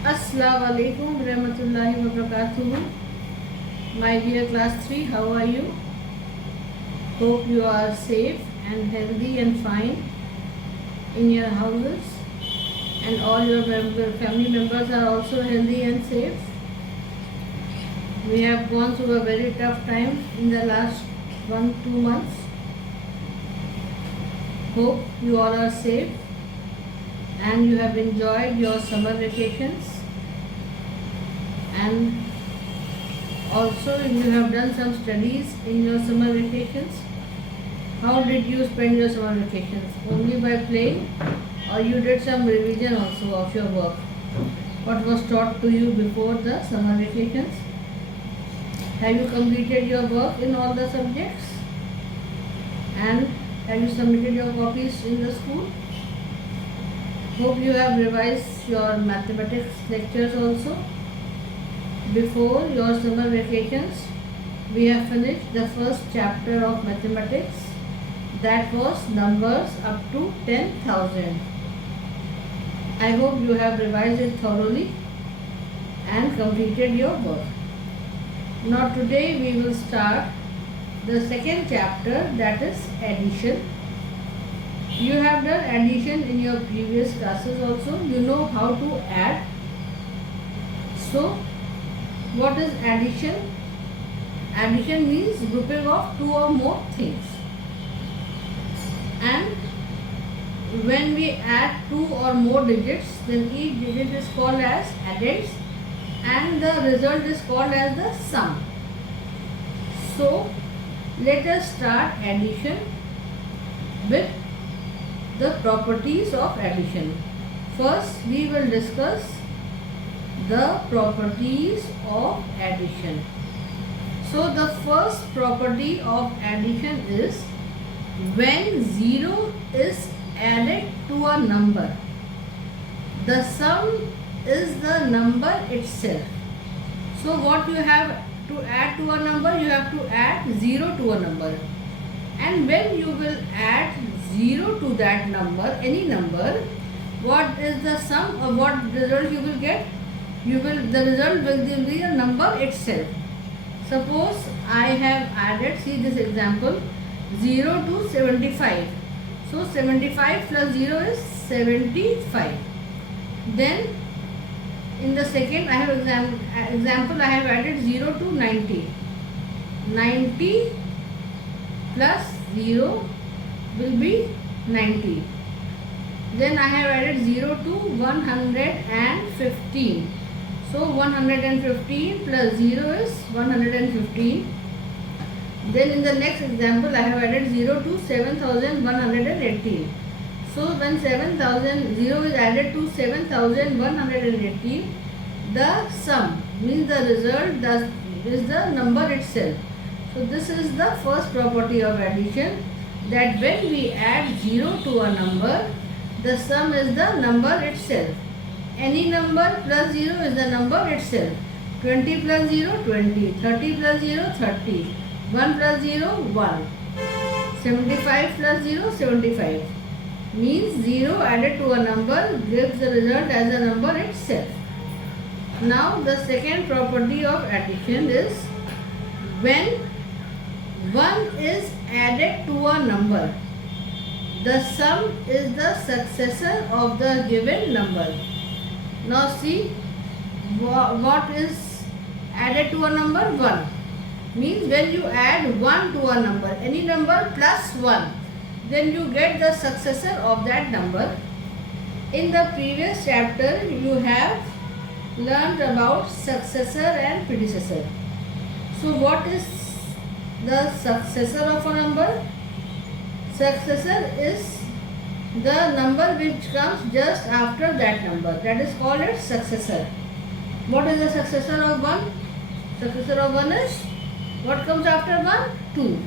Assalamu alaikum warahmatullahi wabarakatuh. My dear class 3, how are you? Hope you are safe and healthy and fine in your houses, and all your family members are also healthy and safe. We have gone through a very tough time in the last 1-2 months. Hope you all are safe and you have enjoyed your summer vacations, and also you have done some studies in your summer vacations. How did you spend your summer vacations? Only by playing, or you did some revision also of your work? What was taught to you before the summer vacations? Have you completed your work in all the subjects? And have you submitted your copies in the school? Hope you have revised your mathematics lectures also. Before your summer vacations, we have finished the first chapter of mathematics, that was numbers up to 10,000. I hope you have revised it thoroughly and completed your work. Now today we will start the second chapter, that is addition. You have done addition in your previous classes also. You know how to add. So, what is addition? Addition means grouping of two or more things. And when we add two or more digits, then each digit is called as addends and the result is called as the sum. So, let us start addition with the properties of addition. First, we will discuss the properties of addition. So, the first property of addition is when 0 is added to a number, the sum is the number itself. So, what you have to add to a number? You have to add 0 to a number. And when you will add 0 to that number, any number, what is the sum or what result you will get? The result will be a number itself. Suppose I have added, see this example, 0 to 75. So 75 plus 0 is 75. Then in the second I have example I have added 0 to 90. 90 plus 0 will be 90. Then I have added 0 to 115. So 115 plus 0 is 115. Then in the next example I have added 0 to 7118. So when 7000 0 is added to 7118, the sum means the result is the number itself. So this is the first property of addition, that when we add 0 to a number, the sum is the number itself. Any number plus 0 is the number itself. 20 plus 0, 20. 30 plus 0, 30. 1 plus 0, 1. 75 plus 0, 75. Means 0 added to a number gives the result as a number itself. Now the second property of addition is when 1 is added to a number, the sum is the successor of the given number. Now see, what is added to a number? 1. Means when you add 1 to a number, any number plus 1, then you get the successor of that number. In the previous chapter, you have learned about successor and predecessor. So what is the successor of a number? Successor is the number which comes just after that number. That is called its successor. What is the successor of 1? Successor of 1 is, what comes after 1? 2.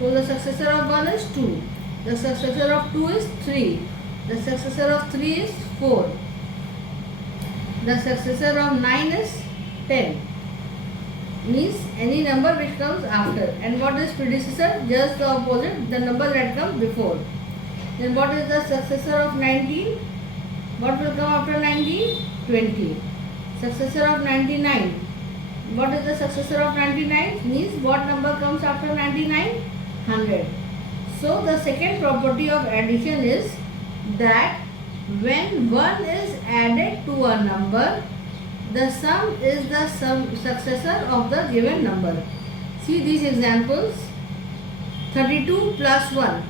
So the successor of 1 is 2. The successor of 2 is 3. The successor of 3 is 4. The successor of 9 is 10. Means any number which comes after. And what is predecessor? Just the opposite, the number that comes before. Then what is the successor of 19? What will come after 19? 20. Successor of 99. What is the successor of 99? Means what number comes after 99? 100. So the second property of addition is that when 1 is added to a number, the sum is the successor of the given number. See these examples. 32 plus 1.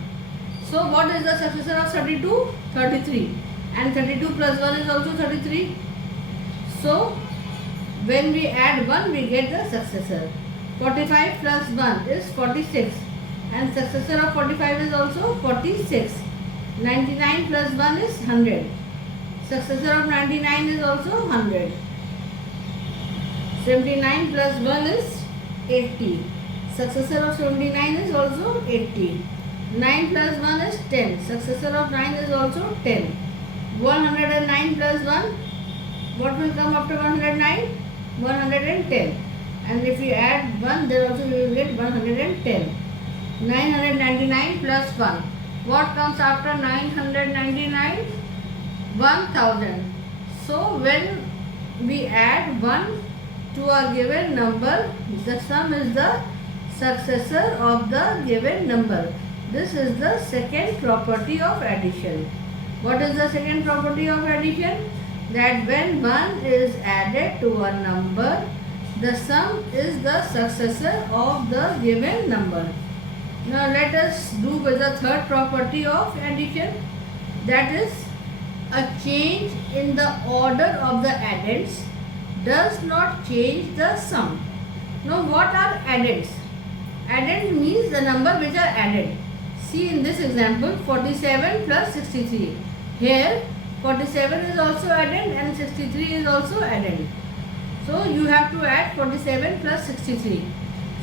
So what is the successor of 32? 33. And 32 plus 1 is also 33. So when we add 1, we get the successor. 45 plus 1 is 46. And successor of 45 is also 46. 99 plus 1 is 100. Successor of 99 is also 100. 79 plus 1 is 80. Successor of 79 is also 80. 9 plus 1 is 10. Successor of 9 is also 10. 109 plus 1. What will come after 109? 110. And if we add 1, then also we will get 110. 999 plus 1. What comes after 999? 1000. So when we add 1 to a given number, the sum is the successor of the given number. This is the second property of addition. What is the second property of addition? That when 1 is added to a number, the sum is the successor of the given number. Now let us do with the third property of addition, that is a change in the order of the addends does not change the sum. Now what are addends? Addend means the number which are added. See in this example 47 plus 63. Here 47 is also added and 63 is also added. So you have to add 47 plus 63.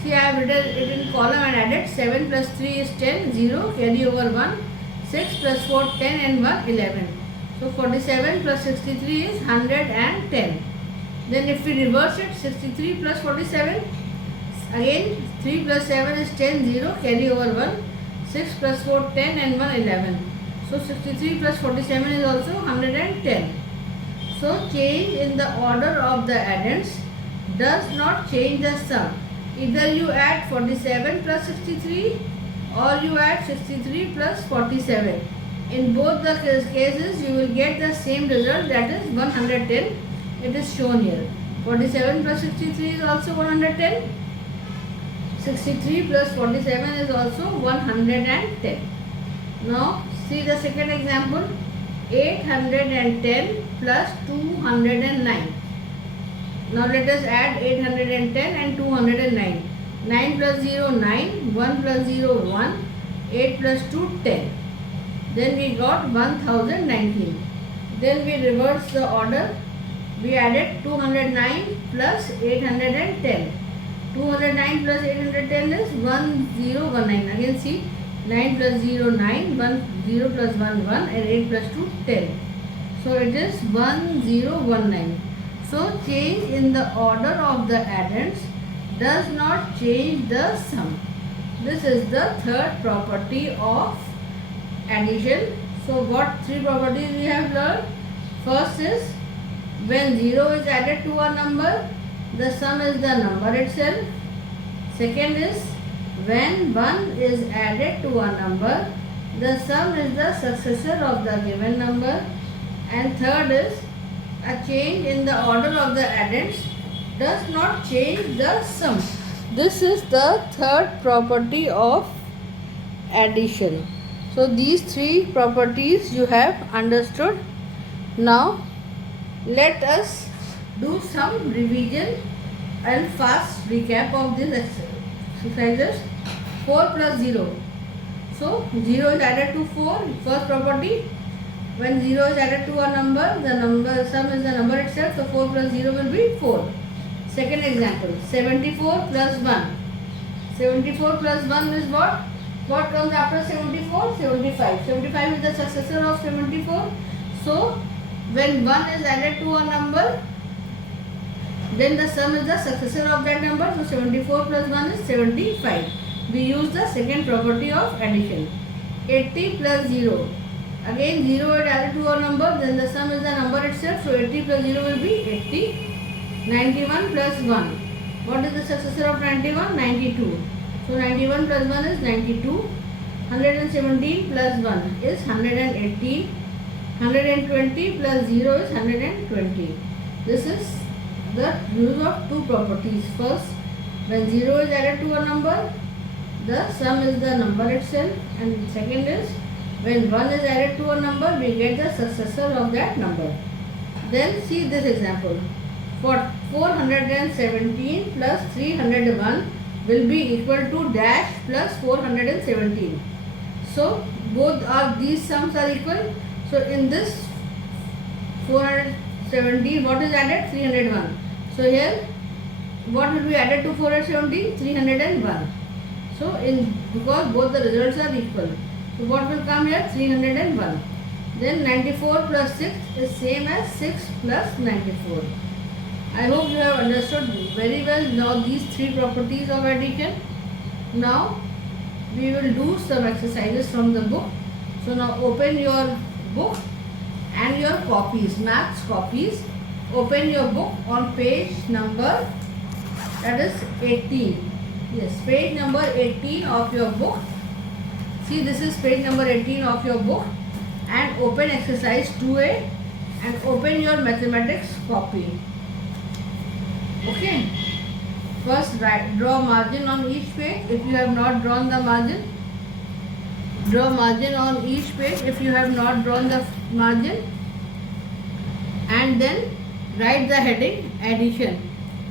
See, I have written it in column and added 7 plus 3 is 10, 0, carry over 1, 6 plus 4, 10 and 1, 11. So 47 plus 63 is 110. Then if we reverse it, 63 plus 47, again 3 plus 7 is 10, 0, carry over 1, 6 plus 4, 10 and 1, 11. So 63 plus 47 is also 110. So change in the order of the addends does not change the sum. Either you add 47 plus 63 or you add 63 plus 47. In both the cases you will get the same result, that is 110. It is shown here. 47 plus 63 is also 110. 63 plus 47 is also 110. Now see the second example. 810 plus 209. Now let us add 810 and 209. 9 plus 0, 9. 1 plus 0, 1. 8 plus 2, 10. Then we got 1019. Then we reverse the order. We added 209 plus 810. 209 plus 810 is 1019. Again see, 9 plus 0, 9. 0 plus 1, 1. And 8 plus 2, 10. So it is 1019. So change in the order of the addends does not change the sum. This is the third property of addition. So what three properties we have learned? First is when 0 is added to a number, the sum is the number itself. Second is when 1 is added to a number, the sum is the successor of the given number. And third is a change in the order of the addends does not change the sum. This is the third property of addition. So these three properties you have understood. Now let us do some revision and fast recap of these exercises. 4 plus 0. So 0 is added to 4. First property. When 0 is added to a number, the sum is the number itself. So 4 plus 0 will be 4. Second example, 74 plus 1. 74 plus 1 is what? What comes after 74? 75. 75 is the successor of 74. So when 1 is added to a number, then the sum is the successor of that number. So 74 plus 1 is 75. We use the second property of addition. 80 plus 0. Again 0 is added to a number, then the sum is the number itself. So 80 plus 0 will be 80. 91 plus 1. What is the successor of 91? 92. So 91 plus 1 is 92. 117 plus 1 is 118. 120 plus 0 is 120. This is the use of two properties. First, when 0 is added to a number, the sum is the number itself, and second is when 1 is added to a number, we get the successor of that number. Then see this example. For 417 plus 301 will be equal to dash plus 417. So both of these sums are equal. So in this 417, what is added? 301. So here, what will be added to 417? 301. So because both the results are equal, so what will come here? 301. Then 94 plus 6 is same as 6 plus 94. I hope you have understood very well now these three properties of addition. Now we will do some exercises from the book. So now open your book and your copies, maths copies. Open your book on page number, that is 18. Yes, page number 18 of your book. See, this is page number 18 of your book, and open exercise 2A and open your mathematics copy. Okay. First draw margin on each page if you have not drawn the margin. Draw margin on each page if you have not drawn the margin. And then write the heading addition.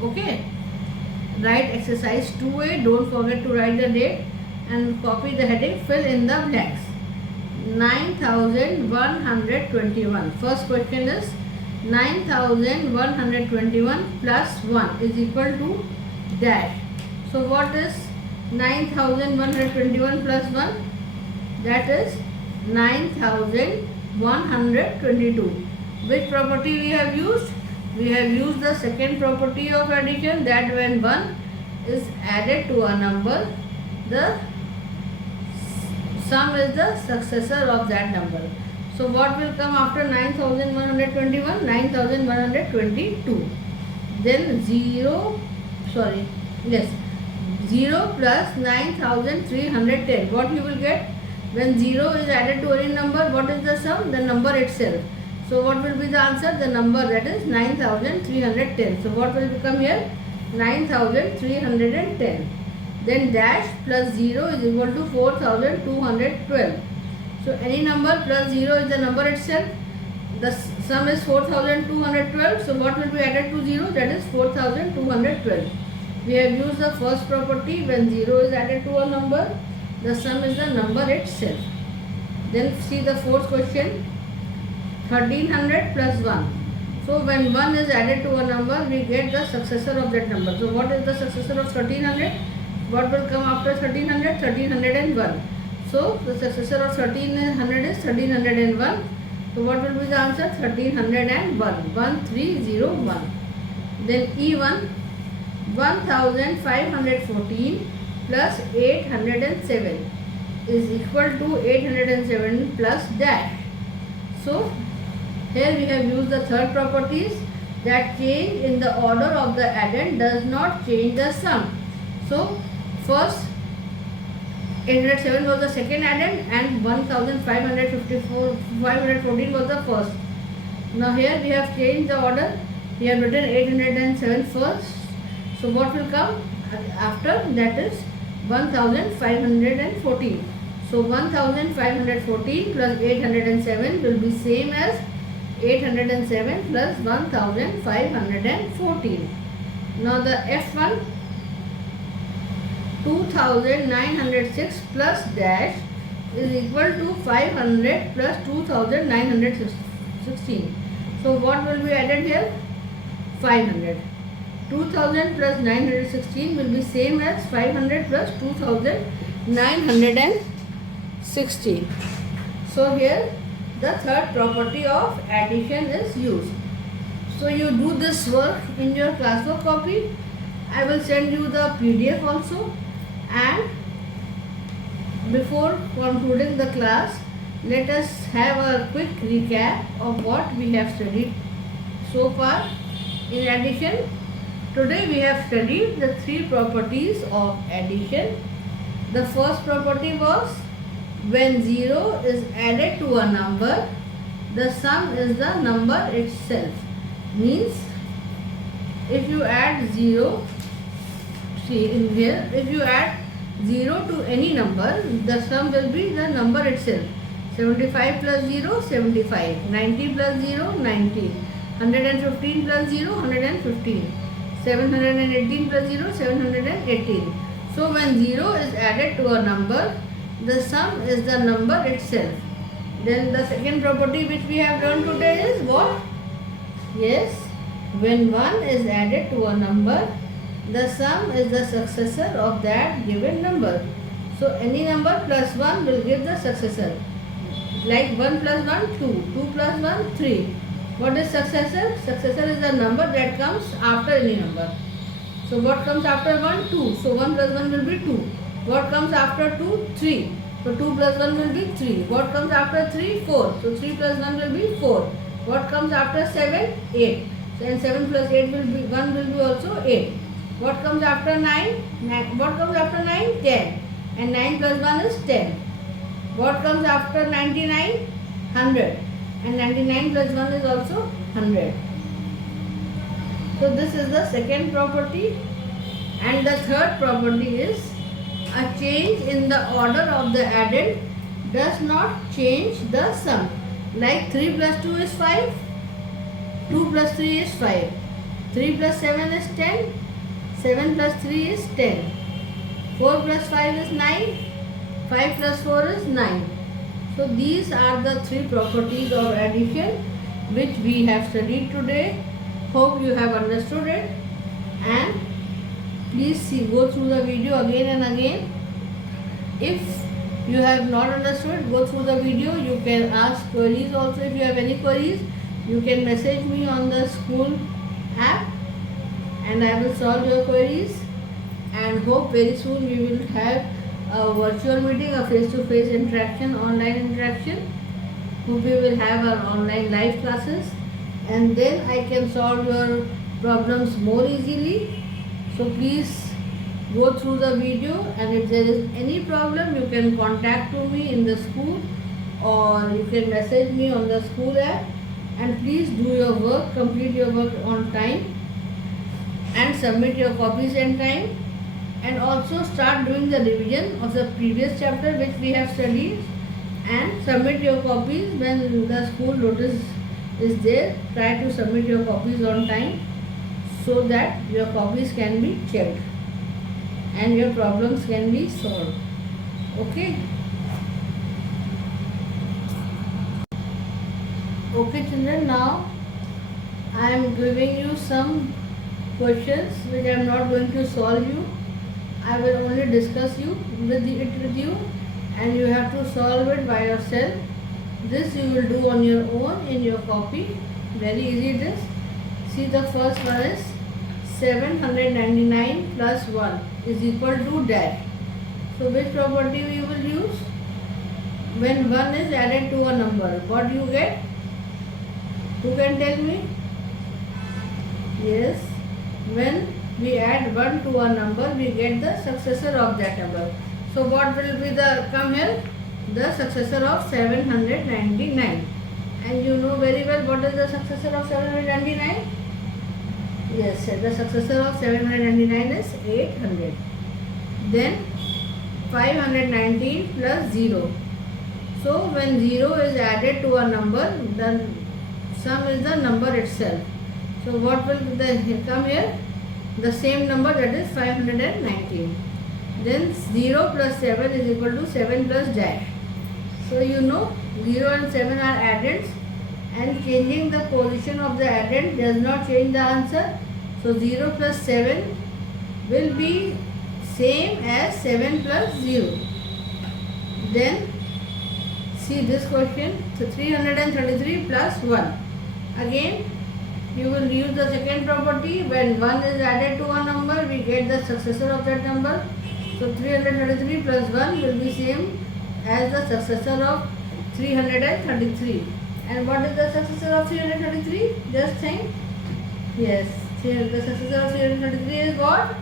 Okay. Write exercise 2A. Don't forget to write the date and copy the heading. Fill in the blanks. 9121. First question is 9121 plus 1 is equal to dash. So what is 9121 plus 1? That is 9122. Which property we have used? We have used the second property of addition, that when 1 is added to a number, the sum is the successor of that number. So what will come after 9121? 9122. Then 0 plus 9310. What you will get? When 0 is added to any number, what is the sum? The number itself. So what will be the answer? The number, that is 9310. So what will become here? 9310. Then dash plus 0 is equal to 4212. So any number plus 0 is the number itself. The sum is 4212. So what will be added to 0? That is 4212. We have used the first property. When 0 is added to a number, the sum is the number itself. Then see the fourth question. 1300 plus 1. So when 1 is added to a number, we get the successor of that number. So what is the successor of 1300? What will come after 1300? 1301. So the successor of 1300 is 1301. So what will be the answer? 1301. 1301. Then E1, 1514 plus 807 is equal to 807 plus dash. So here we have used the third properties, that change in the order of the addend does not change the sum. So first 807 was the second addend and 1514 was the first. Now here we have changed the order. We have written 807 first. So what will come after? That is 1514. So 1514 plus 807 will be same as 807 plus 1514. Now the F1, 2906 plus dash is equal to 500 plus 2916. So what will be added here? 500. 2000 plus 916 will be same as 500 plus 2916. So here the third property of addition is used. So you do this work in your classwork copy. I will send you the PDF also. And before concluding the class, let us have a quick recap of what we have studied so far in addition. Today we have studied the three properties of addition. The first property was when 0 is added to a number, the sum is the number itself. Means if you add 0, see in here, if you add 0 to any number, the sum will be the number itself. 75 plus 0, 75. 90 plus 0, 90. 115 plus 0, 115. 718 plus 0, 718. So when 0 is added to a number, the sum is the number itself. Then the second property which we have learned today is what? Yes, when 1 is added to a number, the sum is the successor of that given number. So any number plus 1 will give the successor. Like 1 plus 1, 2. 2 plus 1, 3. What is successor? Successor is the number that comes after any number. So what comes after 1? 2. So 1 plus 1 will be 2. What comes after 2? 3. So 2 plus 1 will be 3. What comes after 3? 4. So 3 plus 1 will be 4. What comes after 7? 8. And 7 plus 8 will be 1 will be also 8. What comes after 9? 9. What comes after 9? 10. And 9 plus 1 is 10. What comes after 99? 100. And 99 plus 1 is also 100. So this is the second property. And the third property is a change in the order of the addend does not change the sum. Like 3 plus 2 is 5. 2 plus 3 is 5. 3 plus 7 is 10. 7 plus 3 is 10. 4 plus 5 is 9. 5 plus 4 is 9. So these are the three properties of addition which we have studied today. Hope you have understood it, and please go through the video again and again. If you have not understood, go through the video. You can ask queries also. If you have any queries, you can message me on the school app and I will solve your queries. And hope very soon we will have a virtual meeting, a face-to-face interaction, online interaction. Hope we will have our online live classes, and then I can solve your problems more easily. So please go through the video, and if there is any problem, you can contact to me in the school, or you can message me on the school app. And please do your work, complete your work on time, and submit your copies in time. And also start doing the revision of the previous chapter which we have studied, and submit your copies when the school notice is there. Try to submit your copies on time so that your copies can be checked and your problems can be solved. Okay. Okay children, now I am giving you some questions which I am not going to solve you. I will only discuss it with you, and you have to solve it by yourself. This you will do on your own in your copy. Very easy it is. See, the first one is 799 plus 1 is equal to dash. So which property we will use? When 1 is added to a number, what do you get? Who can tell me? Yes, when we add 1 to a number, we get the successor of that number. So what will be the come here? The successor of 799. And you know very well what is the successor of 799? Yes, the successor of 799 is 800. Then 519 plus 0. So when 0 is added to a number, the sum is the number itself. So what will come here? The same number, that is 519. Then 0 plus 7 is equal to 7 plus dash. So you know 0 and 7 are addends, and changing the position of the addend does not change the answer. So 0 plus 7 will be same as 7 plus 0. Then see this question. So 333 plus 1. Again you will use the second property. When 1 is added to a number, we get the successor of that number. So 333 plus 1 will be same as the successor of 333. And what is the successor of 333? Just think. Yes, The successor of 333 is what?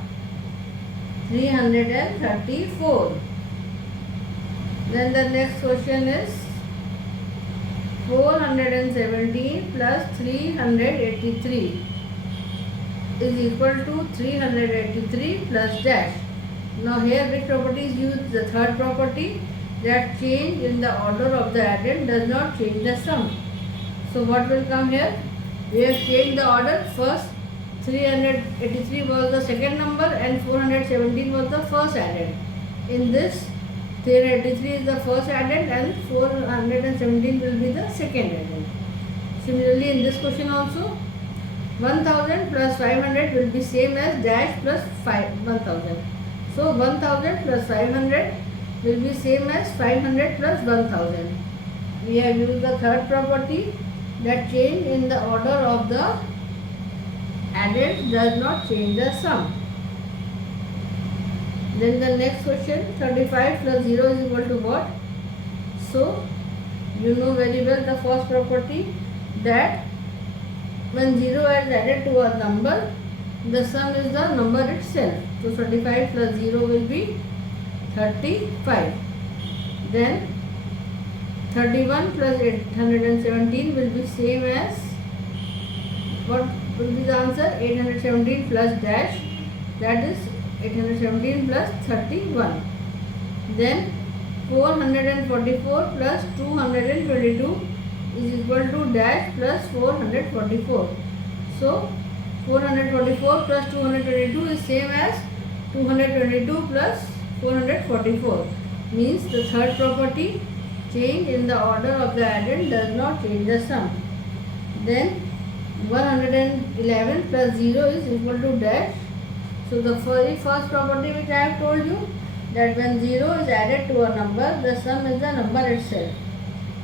334. Then the next question is 417 plus 383 is equal to 383 plus dash. Now here which property is used? The third property, that change in the order of the addend does not change the sum. So what will come here? We have changed the order. First 383 was the second number and 417 was the first addend. In this 383 is the first addend and 417 will be the second addend. Similarly in this question also 1000 plus 500 will be same as dash plus 1000. So 1000 plus 500 will be same as 500 plus 1000. We have used the third property, that change in the order of the addend does not change the sum. Then the next question, 35 plus 0 is equal to what? So you know very well the first property, that when 0 is added to a number, the sum is the number itself. So 35 plus 0 will be 35. Then 31 plus 817 will be same as, what will be the answer? 817 plus dash, that is 817 plus 31. Then 444 plus 222 is equal to dash plus 444. So 444 plus 222 is same as 222 plus 444. Means the third property, change in the order of the addend does not change the sum. Then 111 plus 0 is equal to dash. So the very first property which I have told you, that when 0 is added to a number, the sum is the number itself.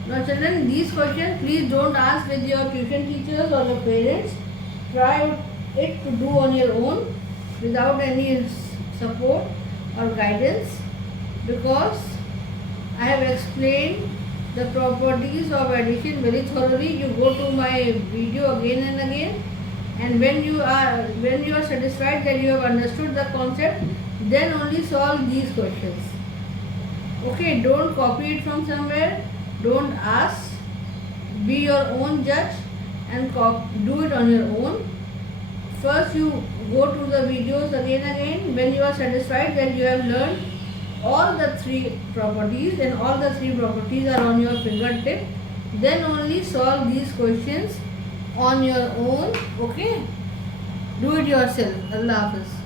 Now children, these questions please don't ask with your tuition teachers or your parents. Try it to do on your own without any support or guidance, because I have explained the properties of addition very thoroughly. You go to my video again and again, and when you are satisfied that you have understood the concept, then only solve these questions. Okay, don't copy it from somewhere, don't ask, be your own judge and do it on your own. First you go to the videos again and again. When you are satisfied that you have learned all the three properties and all the three properties are on your fingertip, then only solve these questions on your own. Okay, do it yourself. Allah Hafiz.